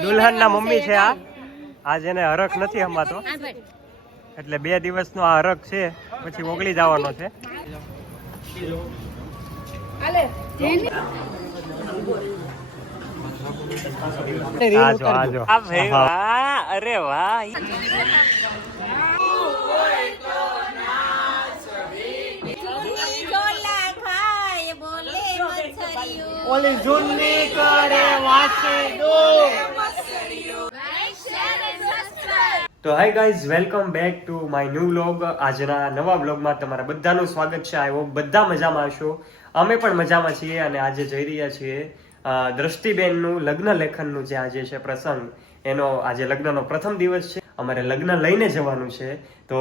દુલ્હન ના મમ્મી છે આજ એને હરખ નથી હમાતો, એટલે 2 દિવસનો આ હરખ છે, પછી ઓગળી જવાનો છે. અરે વાહ, ઓલી જુન્ની કરે વાસીડો. તો hi guys, welcome back to my new vlog. આજના નવા વ્લોગમાં તમારા બધાનું સ્વાગત છે. આઈ હોપ બધા મજામાં હશો. અમે પણ મજામાં છીએ અને આજે જઈ રહ્યા છીએ દ્રષ્ટિબેનનું લગ્ન લેખનનું જે આજે છે પ્રસંગ, એનો આજે લગ્નનો પ્રથમ દિવસ છે. અમારે લગ્ન લઈને જવાનું છે, તો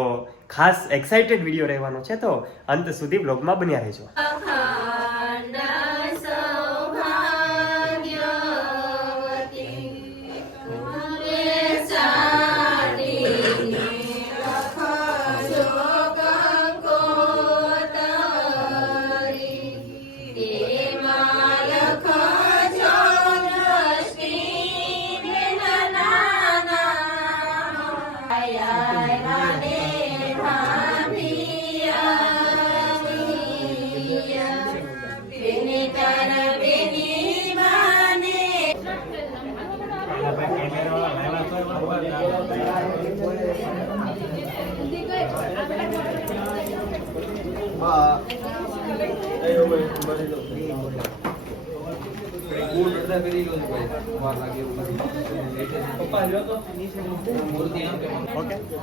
ખાસ એક્સાઇટેડ વિડીયો રહેવાનો છે, તો અંત સુધી વ્લોગમાં બન્યા રહેજો.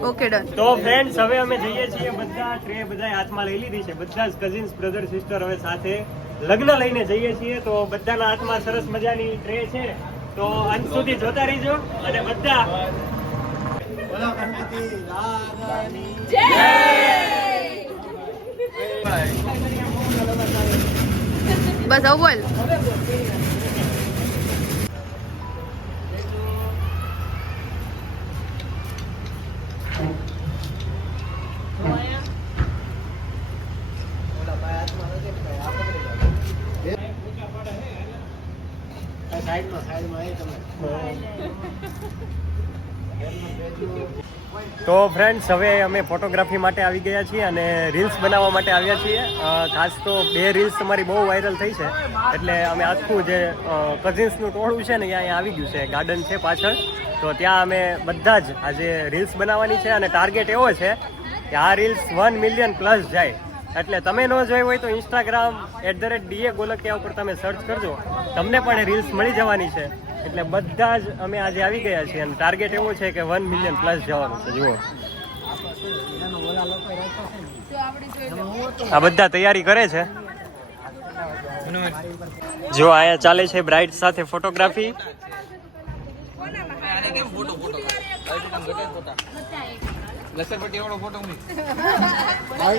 Okay done. તો ફ્રેન્ડ્સ, હવે અમે જઈએ છીએ. બધા ટ્રે બધા હાથમાં લઈ લીધી છે, બધા જ કઝિન્સ, બ્રધર, સિસ્ટર હવે સાથે લગ્ન લઈને જઈએ છીએ. તો બધાના હાથમાં સરસ મજાની ટ્રે છે, તો અંત સુધી જોતા રહીજો. અને બધા બસ આવું બોલ. તો ફ્રેન્ડ્સ, હવે અમે ફોટોગ્રાફી માટે આવી ગયા છીએ અને રીલ્સ બનાવવા માટે આવ્યા છીએ. ખાસ તો 2 રીલ્સ તમારી બહુ વાયરલ થઈ છે, એટલે અમે આખું જે કઝિન્સનું ટોળું છે ને અહીંયા આવી ગયું છે. ગાર્ડન છે પાછળ, તો ત્યાં અમે બધા જ આજે રીલ્સ બનાવવાની છે. અને ટાર્ગેટ એવો છે કે આ રીલ્સ 1 મિલિયન પ્લસ જાય. એટલે તમે ન જોઈ હોય તો ઇન્સ્ટાગ્રામ @DA ગોલકિયા ઉપર તમે સર્ચ કરજો, તમને પણ રીલ્સ મળી જવાની છે. એટલે બધા જ અમે આજે આવી ગયા છીએ અને ટાર્ગેટ એવો છે કે 1 મિલિયન પ્લસ જવાનું છે. જુઓ, આ બધા તૈયારી કરે છે. જો અહીંયા ચાલે છે બ્રાઇડ સાથે ફોટોગ્રાફી.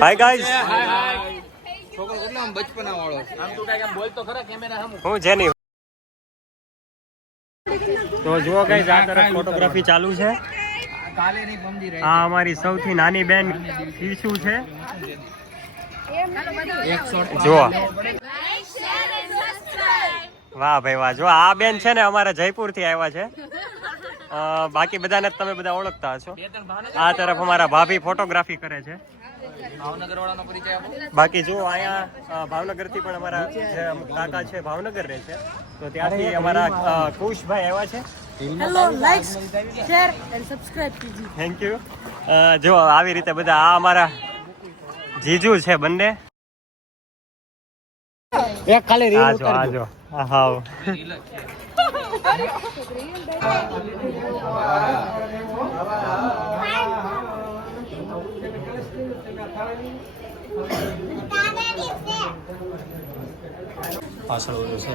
હાય ગાઈઝ, હું જેની. તો જુઓ ગાઈઝ, આ તરફ ફોટોગ્રાફી ચાલુ છે. આ અમારી સૌથી નાની બેન ઈશુ છે. જુઓ, વાહ ભાઈ વાહ. જો આ બેન છે ને અમારા જયપુર થી આવ્યા છે. બાકી બધાને તમે બધા ઓળખતા હશો. આ તરફ અમારા ભાભી ફોટોગ્રાફી કરે છે. બાકી જો અહીંયા ભાવનગર થી પણ અમારા જે કાકા છે ભાવનગર રહે છે, તો ત્યાંથી અમારા ખુશભાઈ આવ્યા છે. Hello, like, share and subscribe કીજીએ. Thank you. જો આવી રીતે બધા આ અમારા જીજુ છે બંને. એક ખાલી રીલ ઉતારજો. આજો હાવ. પાછળ છે.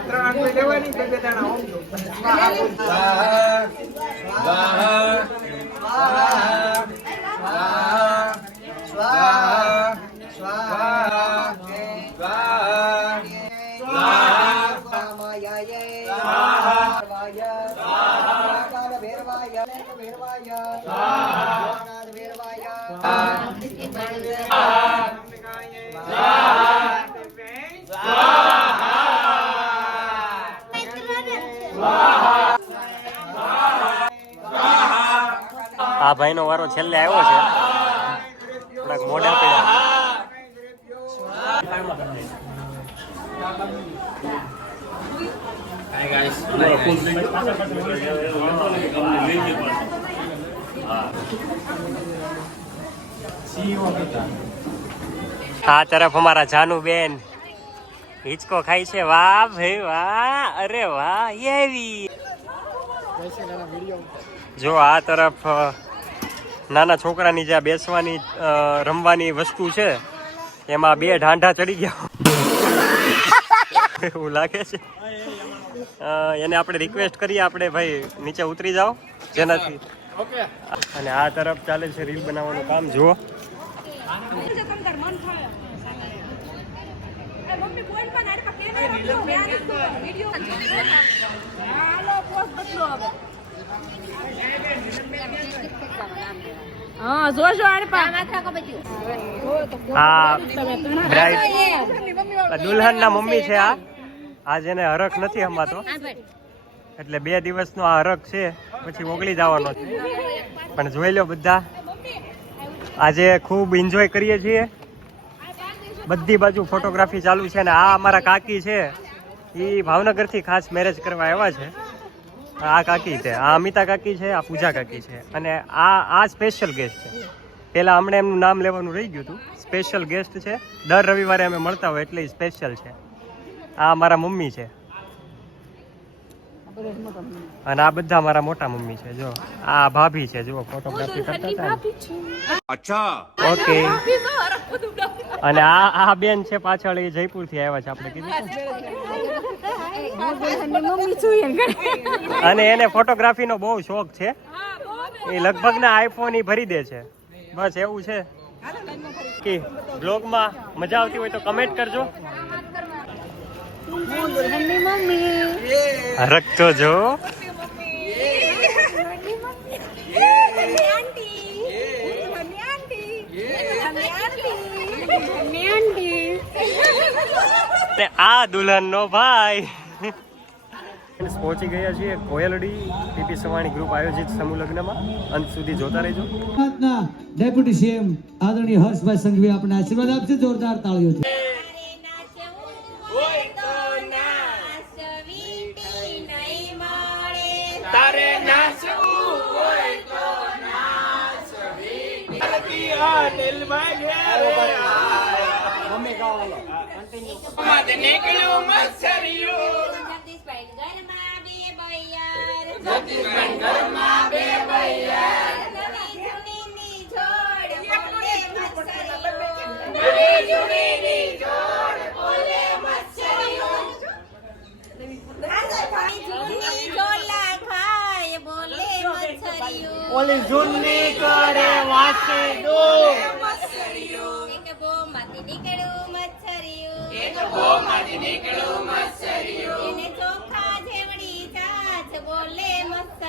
ત્રણ આંગળી લેવાની બે દાણા ઓમ દો. સ્વાહા સ્વાહા સ્વાહા ભાઈનો વારો છેલ્લે આવ્યો છે. થોડાક મોઢા પડ્યા. આ તરફ અમારા જાનુ બેન હિચકો ખાય છે. વાહ ભાઈ વાહ, અરે વાહ એવી. જો આ તરફ નાના છોકરાની જે બેસવાની રમવાની વસ્તુ છે એમાં 2 ઢાંઢા ચડી ગયા એવું લાગે છે. એને આપણે રિક્વેસ્ટ કરીએ, આપણે ભાઈ નીચે ઉતરી જાઓ જેનાથી. અને આ તરફ ચાલે છે રીલ બનાવવાનું કામ. જુઓ હા જોજો આને આ દુલ્હનના મમ્મી છે. આ જેને હરખ નથી હમાતો એટલે 2 દિવસનો આ હરખ છે, પછી ઓગળી જવાનો છે. પણ જોઈ લો બધા, આજે ખૂબ એન્જોય કરીએ છીએ. બધી બાજુ ફોટોગ્રાફી ચાલુ છે. ને આ અમારા કાકી છે, એ ભાવનગરથી ખાસ મેરેજ કરવા આવ્યા છે. આ કાકી છે, આ અમિતા કાકી છે, આ પૂજા કાકી છે. અને આ સ્પેશિયલ ગેસ્ટ છે. પહેલાં હમણાં એમનું નામ લેવાનું રહી ગયું હતું. સ્પેશિયલ ગેસ્ટ છે, દર રવિવારે અમે મળતા હોય એટલે સ્પેશિયલ છે. આ મારા મમ્મી છે અને આ બધા મારા મોટા મમ્મી છે. જો આ ભાભી છે, જો ફોટોગ્રાફી કરતા હતા. અચ્છા, ઓકે. અને આ બેન છે પાછળ, એ જયપુર થી આવ્યા છે. આપણે કીધું અને એને ફોટોગ્રાફી નો બહુ શોખ છે. એ લગભગ ના આઈફોન ભરી દે છે. બસ એવું છે કે બ્લોગમાં મજા આવતી હોય તો કમેન્ટ કરજો. હરખ તો જો. આ દુલ્હન નો ભાઈ. પહોંચી ગયા છીએ કોયલડી પીપી સવાણી ગ્રુપ આયોજિત સમૂહ લગ્નમાં. અંત સુધી જોતા રહેજો. ડેપ્યુટી સીએમ આદરણીય હર્ષભાઈ સંઘવી આપણે આશીર્વાદ આપશે. જોરદાર તાળીઓથી. નીકળ્યું મત્સરિયું ઘરમાં બે બૈયાર ઓલી જૂની કરે વાંચી દો એક બો માંથી નીકળ્યું મત્સરિયું એને ચોખા જેવડી ચાચ બોલે મત્સરિયું.